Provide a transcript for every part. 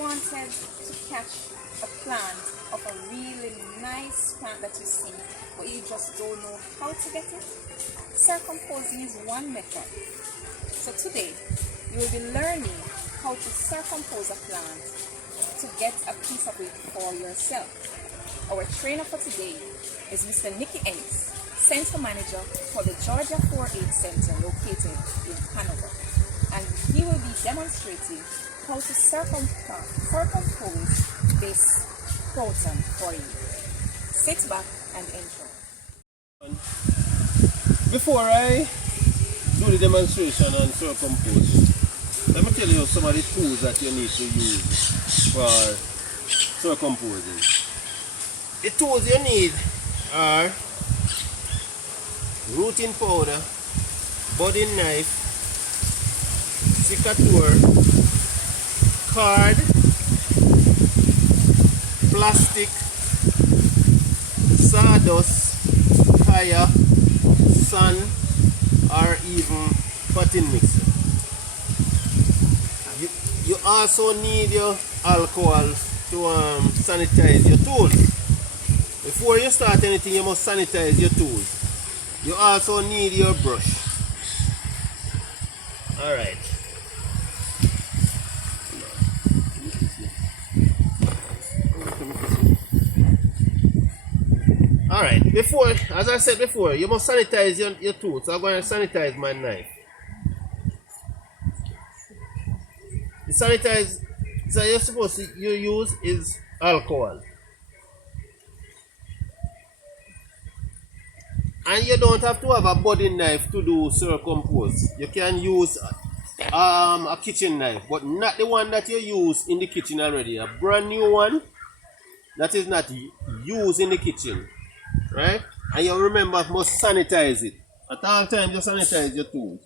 wanted to catch a plant of a really nice plant that you see, but you just don't know how to get it, circumposing is one method. So today, you will be learning how to circumpose a plant to get a piece of it for yourself. Our trainer for today is Mr. Nicky Ennis, Center Manager for the Georgia 4-H Center located in Hanover. And he will be demonstrating how to circumpose this proton for you. Sit back and enjoy. Before I do the demonstration on circumpose, let me tell you some of the tools that you need to use for circumposing. The tools you need are rooting powder, budding knife, cicature, card, plastic, sawdust, tire, sun, or even potting mixer. You also need your alcohol to sanitize your tools. Before you start anything, you must sanitize your tools. You also need your brush. Alright. Alright, before, as I said before, you must sanitize your tools. So I'm going to sanitize my knife. The sanitizer you're supposed to use is alcohol. And you don't have to have a budding knife to do circumpose. You can use a kitchen knife, but not the one that you use in the kitchen already. A brand new one that is not used in the kitchen, right? And you remember, must sanitize it. At all times, you sanitize your tools.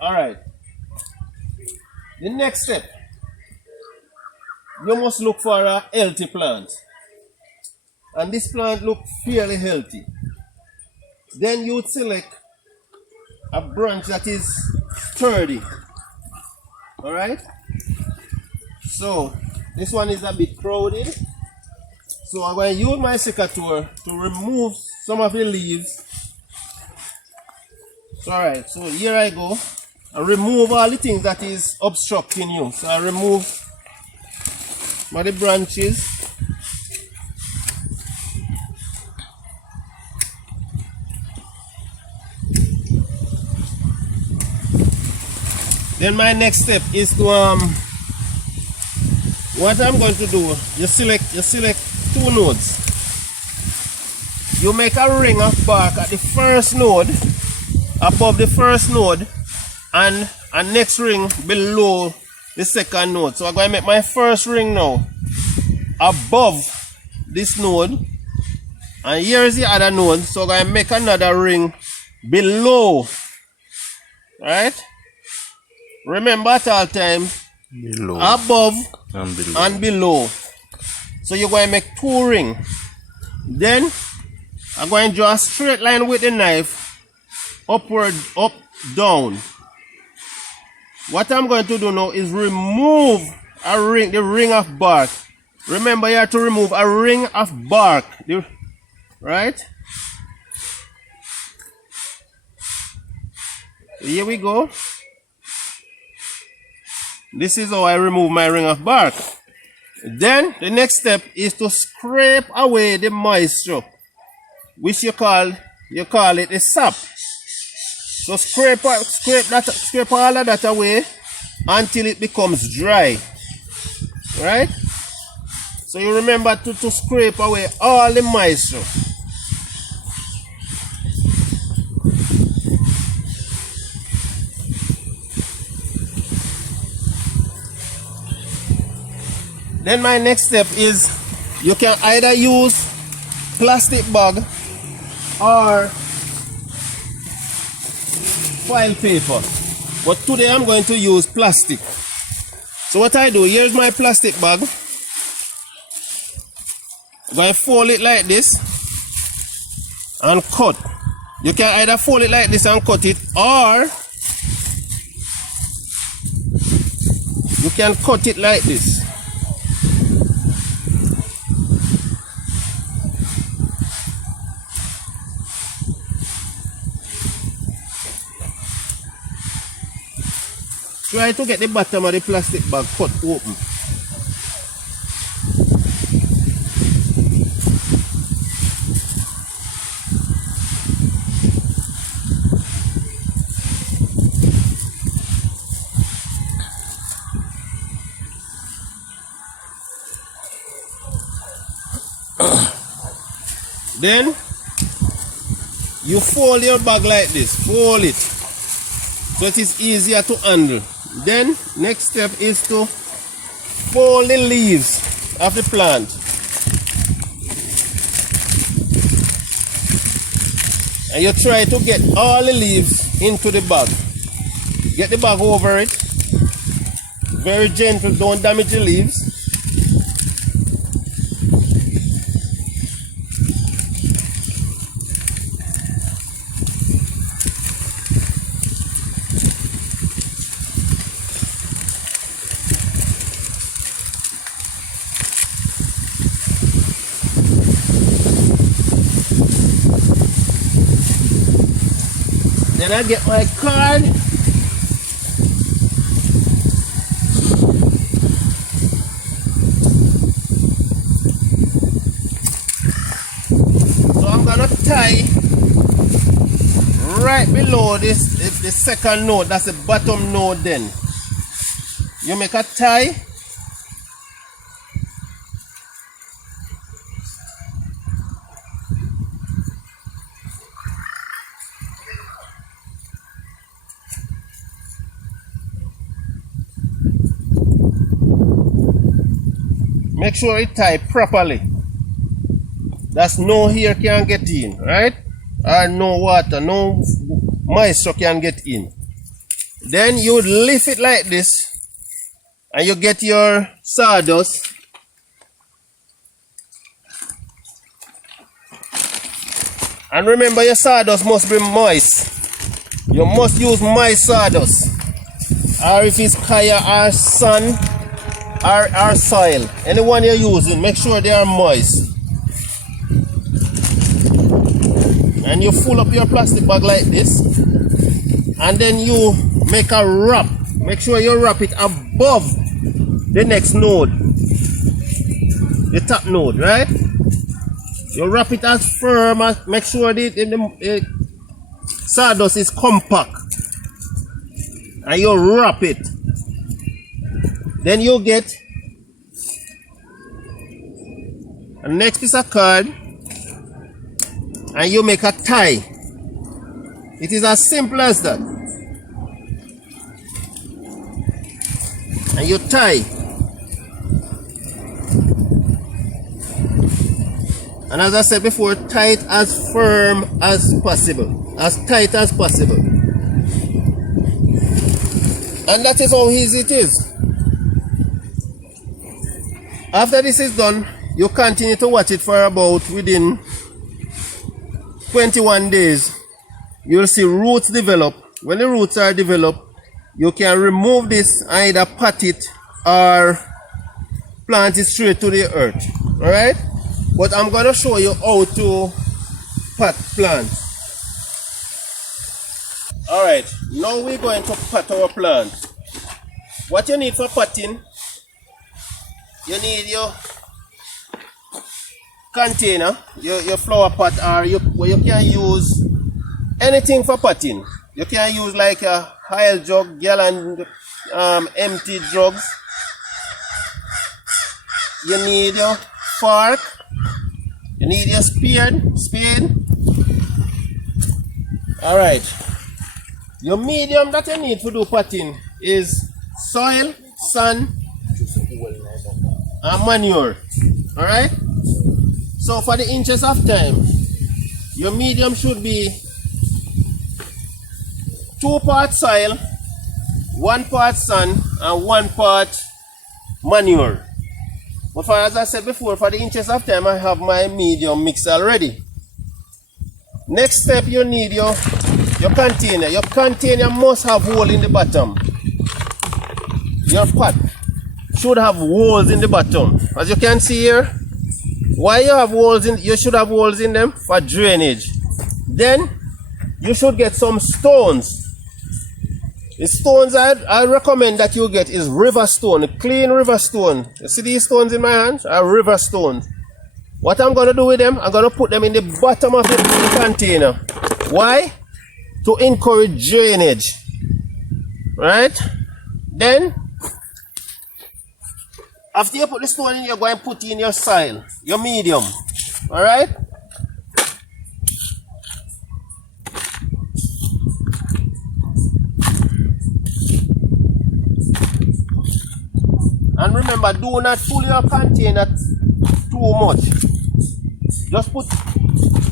Alright. The next step, you must look for a healthy plant. And this plant looks fairly healthy. Then you select a branch that is sturdy. Alright? So, this one is a bit crowded. So I'm going to use my secateur to remove some of the leaves. Alright, so here I go. I remove all the things that is obstructing you. So I remove some of the branches. Then my next step is to what I'm going to do, you select 2 nodes. You make a ring of bark at the first node, above the first node, and a next ring below the second node. So I'm going to make my first ring now above this node, and here is the other node. So I'm going to make another ring below, right? Remember at all times, below, above and below. So you're going to make 2 rings. Then I'm going to draw a straight line with the knife, upward, up, down. What I'm going to do now is remove the ring of bark. Remember, you have to remove a ring of bark, right? Here we go. This is how I remove my ring of bark. Then the next step is to scrape away the moisture, which you call it a sap. So scrape all of that away until it becomes dry. Right? So you remember to scrape away all the moisture. Then my next step is you can either use plastic bag or file paper. But today I'm going to use plastic. So what I do, here's my plastic bag. I'm going to fold it like this and cut. You can either fold it like this and cut it, or you can cut it like this. Try to get the bottom of the plastic bag cut open. Then you fold your bag like this, fold it so it is easier to handle. Then next step is to fold the leaves of the plant. And you try to get all the leaves into the bag. Get the bag over it. Very gentle, don't damage the leaves. Then I get my card. So I'm gonna tie right below this, the second node, that's the bottom node. Then you make a tie. Make sure it tie properly. That's no hair can get in, right? Or no water, no moisture can get in. Then you lift it like this and you get your sawdust. And remember, your sawdust must be moist. You must use moist sawdust. Or if it's kaya or sun or soil, anyone you're using, make sure they are moist. And you full up your plastic bag like this, and then you make a wrap. Make sure you wrap it above the next node, the top node, right? You wrap it as firm as, make sure the sawdust is compact, and you wrap it. Then you get a next piece of card and you make a tie. It is as simple as that. And you tie. And as I said before, tie it as firm as possible, as tight as possible. And that is how easy it is. After this is done, you continue to watch it for about within 21 days. You'll see roots develop. When the roots are developed, you can remove this, either pot it or plant it straight to the earth. Alright? But I'm going to show you how to pot plants. Alright, now we're going to pot our plant. What you need for potting, you need your container, your flower pot, or you can use anything for potting. You can use like a oil jug, gallon, empty jugs. You need your fork. You need your spade. Alright. Your medium that you need to do potting is soil, sand, and manure. Alright? So for the inches of time, your medium should be 2 parts soil, 1 part sand, and 1 part manure. But for, as I said before, for the inches of time, I have my medium mix already. Next step, you need your container. Your container must have hole in the bottom. Your pot should have holes in the bottom. As you can see here, why you have holes in, you should have holes in them for drainage. Then you should get some stones. The stones I recommend that you get is river stone, clean river stone. You see these stones in my hands? Are river stones. What I'm going to do with them, I'm going to put them in the bottom of the container. Why? To encourage drainage. Right? Then, after you put the stone in, you're going to put in your soil, your medium. Alright? And remember, do not fill your container too much. Just put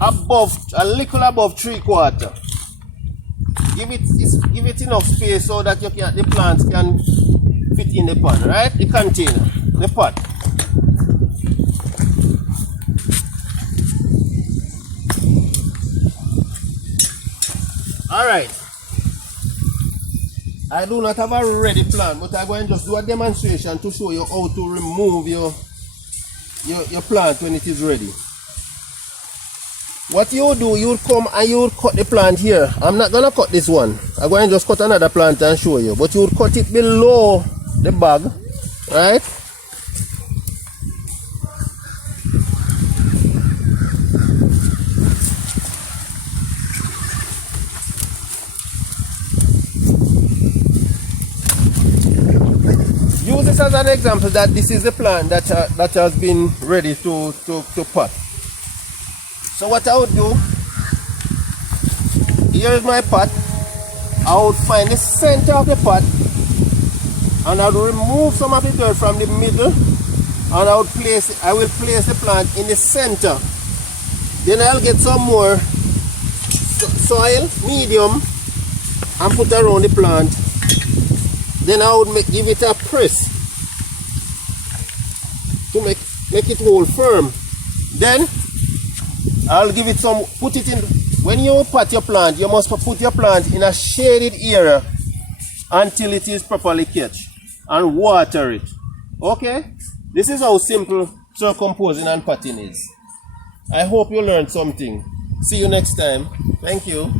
above, a little above 3/4. Give it enough space so that the plants can fit in the pan, right? The container, the pot. Alright. I do not have a ready plant, but I'm going to just do a demonstration to show you how to remove your plant when it is ready. What you do, you'll come and you'll cut the plant here. I'm not going to cut this one. I'm going to just cut another plant and show you. But you'll cut it below the bag, right? Use this as an example that this is the plant that has been ready to pot. So what I would do, here is my pot. I would find the center of the pot and I would remove some of the dirt from the middle and I will place the plant in the center. Then I'll get some more soil, medium, and put around the plant. Then I would give it a press to make it hold firm. Then I'll give it some, put it in, when you pot your plant, you must put your plant in a shaded area until it is properly catched and water it. Okay? This is how simple circumposing and potting is. I hope you learned something. See you next time. Thank you.